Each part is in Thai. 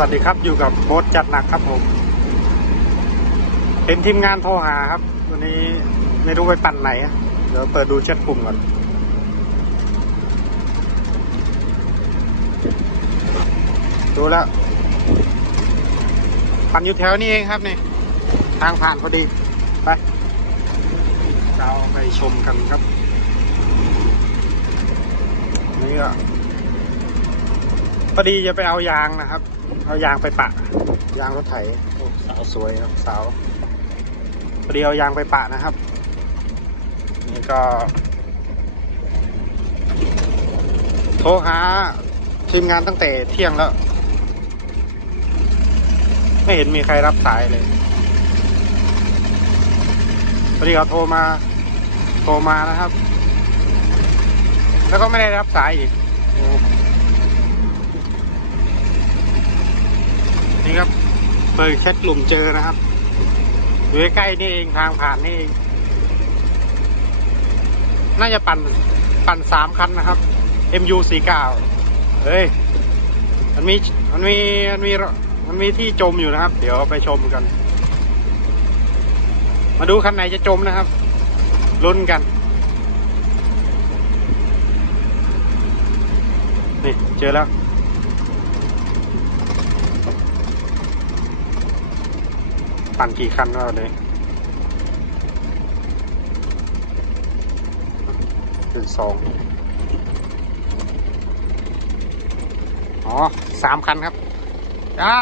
วัสดีครับอยู่กับโบ๊ทจัดหนักครับผม เป็นทีมงานโทรหาครับ วันนี้ไม่รู้ไปปั่นไหนอะเดี๋ยวเปิดดูแชทกลุ่มก่อนดูแล้ว ปั่นอยู่แถวนี้เองครับนี่ ทางผ่านพอดี ไปเราไปชมกันครับ นี่ก็พอดีจะไปเอายางนะครับ เอายางไปปะ ยางรถไถสาวสวยครับสาวพอดีเอายางไปปะนะครับ นี่ก็ โทรหาทีมงานตั้งแต่เที่ยงแล้ว ไม่เห็นมีใครรับสายเลยพอดีเขาโทรมา โทรมานะครับ แล้วก็ไม่ได้รับสายอีกโอ้ นี่ครับเปิดแชทกลุ่มเจอนะครับอยู่ใกล้ๆนี่เองทางผ่านนี่เอง น่าจะปั่นปั่นสามคันนะครับ MU 4 9เฮ้ยมันมีมันมีมันมีมันมีที่จมอยู่นะครับ เดี๋ยวไปชมกัน มาดูคันไหนจะจมนะครับลุ้นกัน นี่เจอแล้ว ปั่นกี่คันแล้วเนี่ยเป็นสองอ๋อสามคันครับจ้า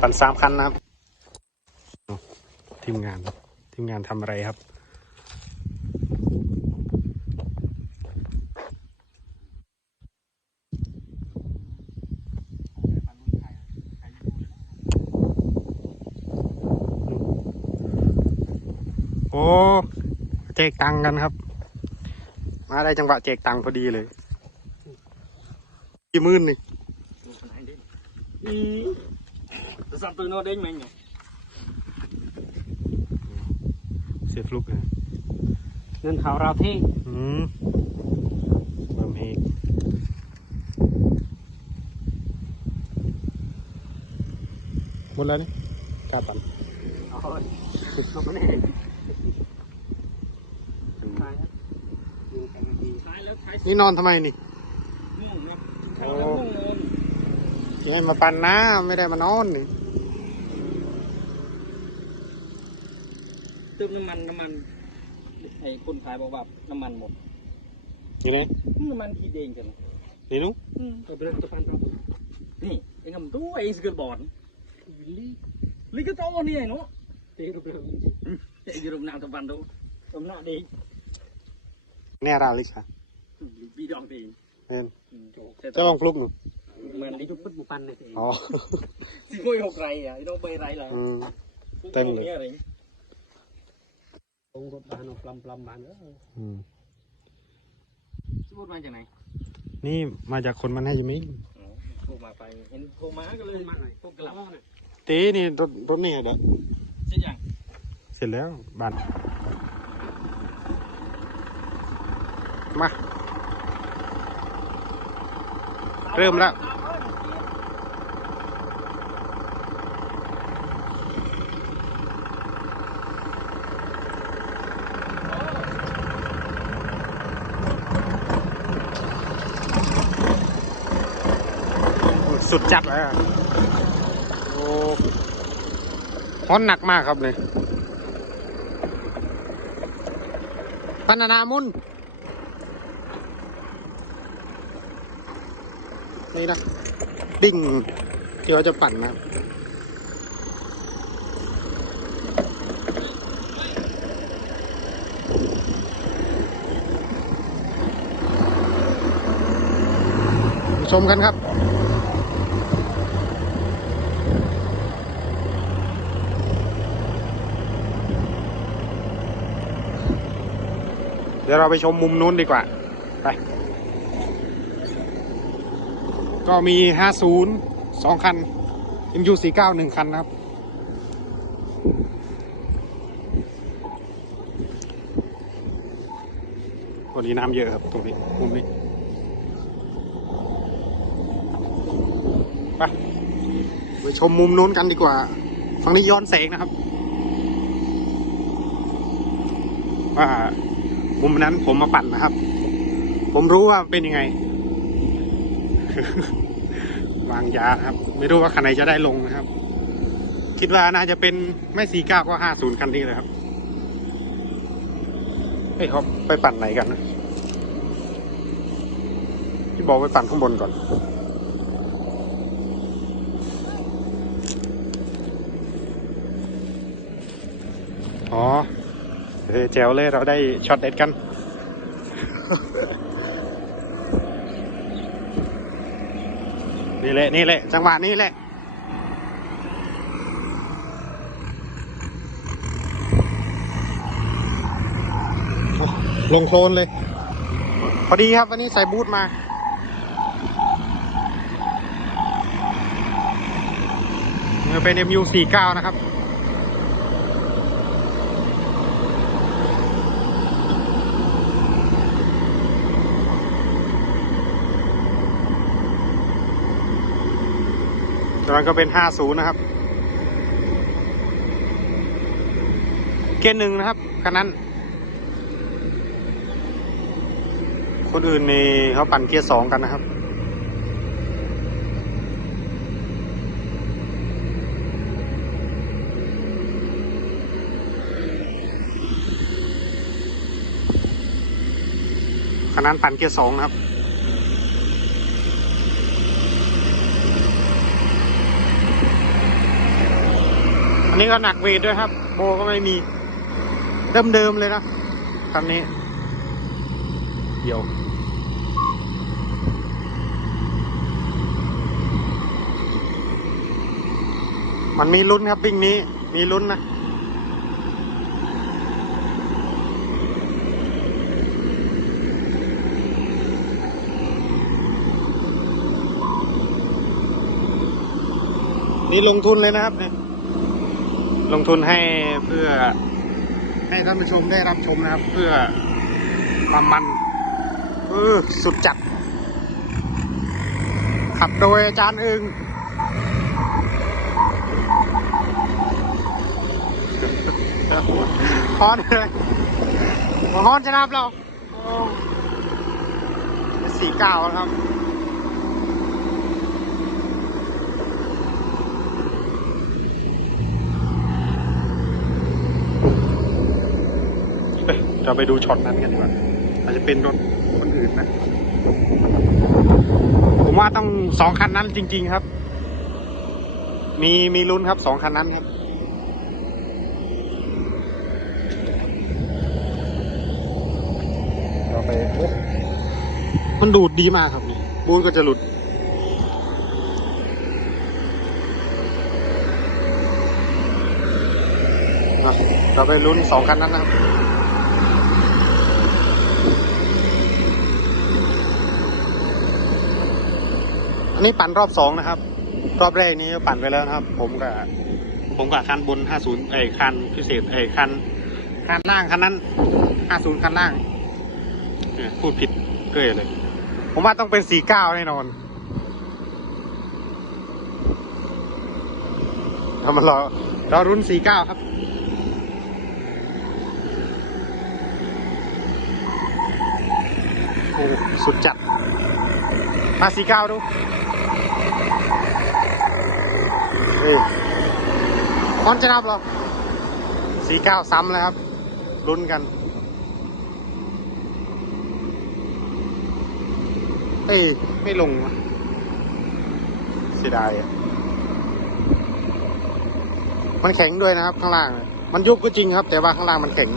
ปั่นสามคันนะครับ ทีมงาน ทีมงานทำอะไรครับ โอ้เจกตังค์กันครับ มาได้จังหวะเจกตังค์พอดีเลยกี่หมื่นนี่ Terus satu no ding meng. เสียฟลุกนะเงินเขาเราที่อืมเบิ่มเฮกหมดแล้วนี่กาตันเขาไม่ได้ขายขาย แล้วขายนี่นอนทำไมนี่ง่วงเนาะข้าวแล้วง่วงนอนยังไงมาปั่นนะไม่ได้มานอนนี่เติมน้ำมันน้ำมันไอ้คนขายบอกว่าน้ำมันหมดอยู่ไหนน้ำมันขีดเองจังนี่นุ๊กอืมก็เป็นตัวพันตัวนี่ไอ้คำตัวไอ้สกิลบอร์ดลิลิก็โตนี่ไอ้เนาะเตะรูปเร็วไอ้ยูรูปนามตัวพันตัวตำหน้าดีแน่ราลิค่ะ บีดองดีเน่นแต่เจ้าลองฟลุกหนูมันลิทุบปุ๊บบุปันเลยเองอ๋อสิคุยหกไรอะไอ้น้องใบไรล่ะอืมเต็มเลยอะไรตรงรถบ้านเอาปลำปลำบ้านเอออืมพูดมาจากไหน นี่มาจากคนมันให้จะมีโทรมาไปเห็นโทรมาก็เลยมาหน่อยพวกกลับตีนี่รถรถนี่เด้อเสร็จยังเสร็จแล้วบ้านมา เริ่มแล้วสุดจัดเลยอะโอ้ฮ้อนหนักมากครับเลยพันนามุน นี่นะดิ่งที่เราจะปั่นนะครับชมกันครับ เดี๋ยวเราไปชมมุมนู้นดีกว่า ไป ก็มี 50 2 คัน MU49 1 คันนะครับนวันนี้น้ำเยอะครับ ตรงนี้มุมนี้ไปไปชมมุมนู้นกันดีกว่า ฝั่งนี้ย้อนแสงนะครับว่ามุมนั้นผมมาปั่นนะครับ ผมรู้ว่าเป็นยังไง วางยาครับ ไม่รู้ว่าคันไหนจะได้ลงนะครับ คิดว่าน่าจะเป็นไม่สี่เก้าก็ห้าศูนย์คันนี้เลยครับเฮ้ยเขาไปปั่นไหนกันนะพี่บอกไปปั่นข้างบนก่อนอ๋อเฮ้ยแจ๋วเลยเราได้ช็อตเด็ดกัน นี่แหละนี่แหละจังหวะนี้แหละโอ้ลงโคลนเลย พอดีครับวันนี้ใส่บูทมามันเป็น MU49 นะครับ ตอนนั้นก็เป็น 50 นะครับ เกณฑ์หนึ่งนะครับคันนั้น คนอื่นนี่เขาปั่นเกียร์สองกันนะครับคันนั้นปั่นเกียร์สองนะครับ นี้ก็หนักเวทด้วยครับ โบก็ไม่มี เดิมๆเลยนะคันนี้ เดี๋ยวมันมีลุ้นครับวิ่งนี้มีลุ้นนะ นี่ลงทุนเลยนะครับเนี่ย ลงทุนให้เพื่อให้ท่านผู้ชมได้รับชมนะครับ เพื่อความมันเออสุดจัด ขับโดยอาจารย์อึงฮอนเลยฮอนชนะเราสี่เก้าครับ เอ้ยเราไปดูช็อตนั้นกันดีกว่าอาจจะเป็นรถคนอื่นนะ ผมว่าต้องสองคันนั้นจริง ๆครับ มีมีลุ้นครับสองคันนั้นครับเราไปโอ้มันดูดดีมากครับนี่บูนก็จะหลุดเราไปลุ้นสองคันนั้นนะครับ อันนี้ปั่นรอบสองนะครับ รอบแรกนี้ปั่นไปแล้วนะครับ ผมกับผมกับคันบน 50ไอ้ยคันพิเศษไอ้คันคันล่างคันนั้น 50 คันล่างเนี่ยพูดผิดเกยเลย ผมว่าต้องเป็น 49 แน่นอนเรามารอเรารุ่น 49 ครับโอ้สุดจัดมา49 ดู เฮ้อนจะนับหรอ49ซ้ำเลยครับ ลุ้นกันเอ้ยไม่ลงเสียดายอะมันแข็งด้วยนะครับข้างล่าง มันยุบก็จริงครับ แต่ว่าข้างล่างมันแข็ง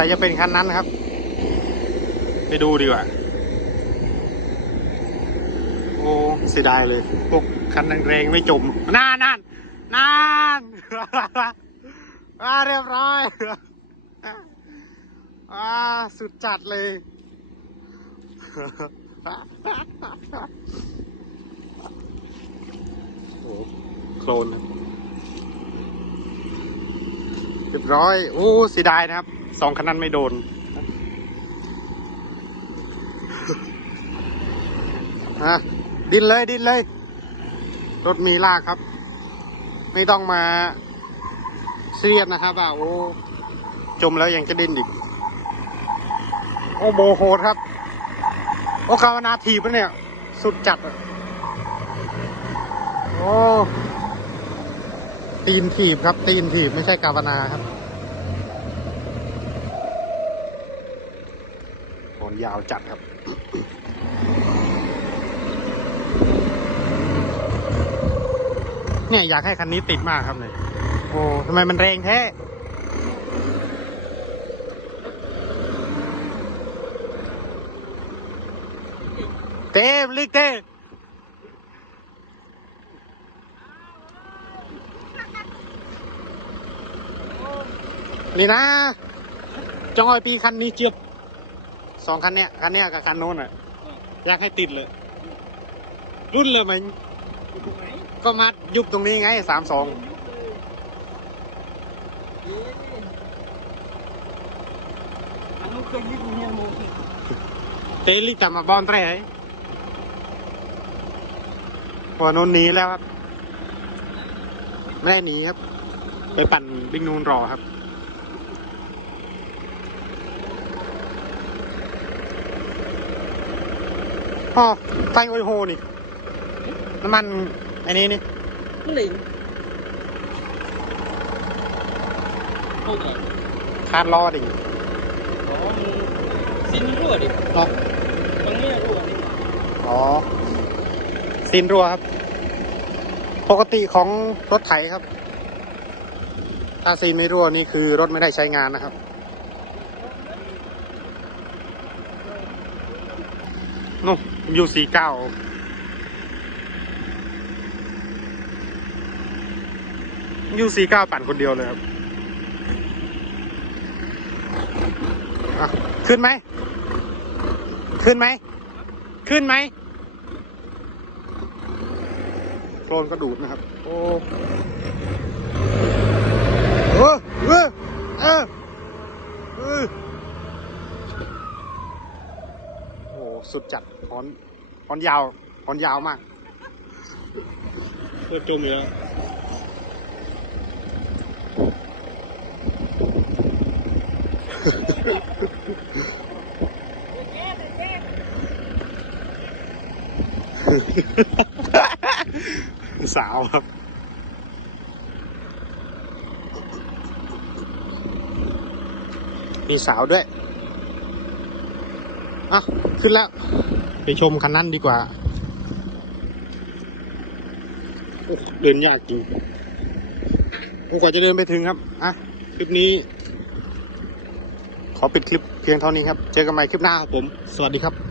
สงสัยจะเป็นคันนั้นนะครับ ไปดูดีกว่า โอ้เสียดายเลยพวกคันแรงๆไม่จมนานนานนานอ่าเรียบร้อยอ่าสุดจัดเลยอ้โคลนครับเรียบร้อย โอ้เสียดายนะครับ สองคันนั้นไม่โดนอะดินเลยดินเลย รถมีลากครับ ไม่ต้องมาเสียดนะครับว่าโอ้จมแล้วยังจะดิ้นอีก โอ้โบโหดครับ โอ้กาวนาทีปะเนี่ย สุดจัดอะโอ้ตีนถีบครับ ตีนถีบไม่ใช่กาวนาครับหอน ยาวจัดครับเนี่ยอยากให้คันนี้ติดมากครับเลยโอ้ทำไมมันแรงแท้เต้ลิกเต้นี่นะ จองออยปีคันนี้เจียบ สองคันเนี้ยคันเนี้ยกับคันโน้นอะอยากให้ติดเลย รุ่นเลยมันอยู่ตรงไหนก็มายุบตรงนี้ไงสามสองเอ๊ะอันนู้นเคยลิฟต์เนี่ยมึงเตลิตามาบอลแตรไอ้หัวโนนหนีแล้วครับ ไม่ได้หนีครับ ไปปั่นบิ๊กนูนรอครับ อ๋อไฟโออยโฮนี่ น้ำมันไอ้นี้นี่มันเหลงโอ้ยคาดล้อดิอ๋อมันซินรั่วดิเนาะตรงนี้รั่วดิอ๋อซีนรัวครับ ปกติของรถไถครับ ถ้าซีนไม่รั่วนี่คือรถไม่ได้ใช้งานนะครับ นู่ ยูสี่เก้ายูสี่เก้าปั่นคนเดียวเลยครับขึ้นไหม ขึ้นไหม ขึ้นไหมโคลนก็ดูดนะครับ โอ้เออเออเออเออโอ้ สุดจัดหอนหอนยาวหอนยาวมากเพื่อจมอยู่แล้วสาวครับมีสาวด้วยอะ ขึ้นแล้ว ไปชมคันนั้นดีกว่า เดินยากจริงกว่าจะเดินไปถึงครับ อะ คลิปนี้ ขอปิดคลิปเพียงเท่านี้ครับ เจอกันใหม่คลิปหน้าครับผม สวัสดีครับ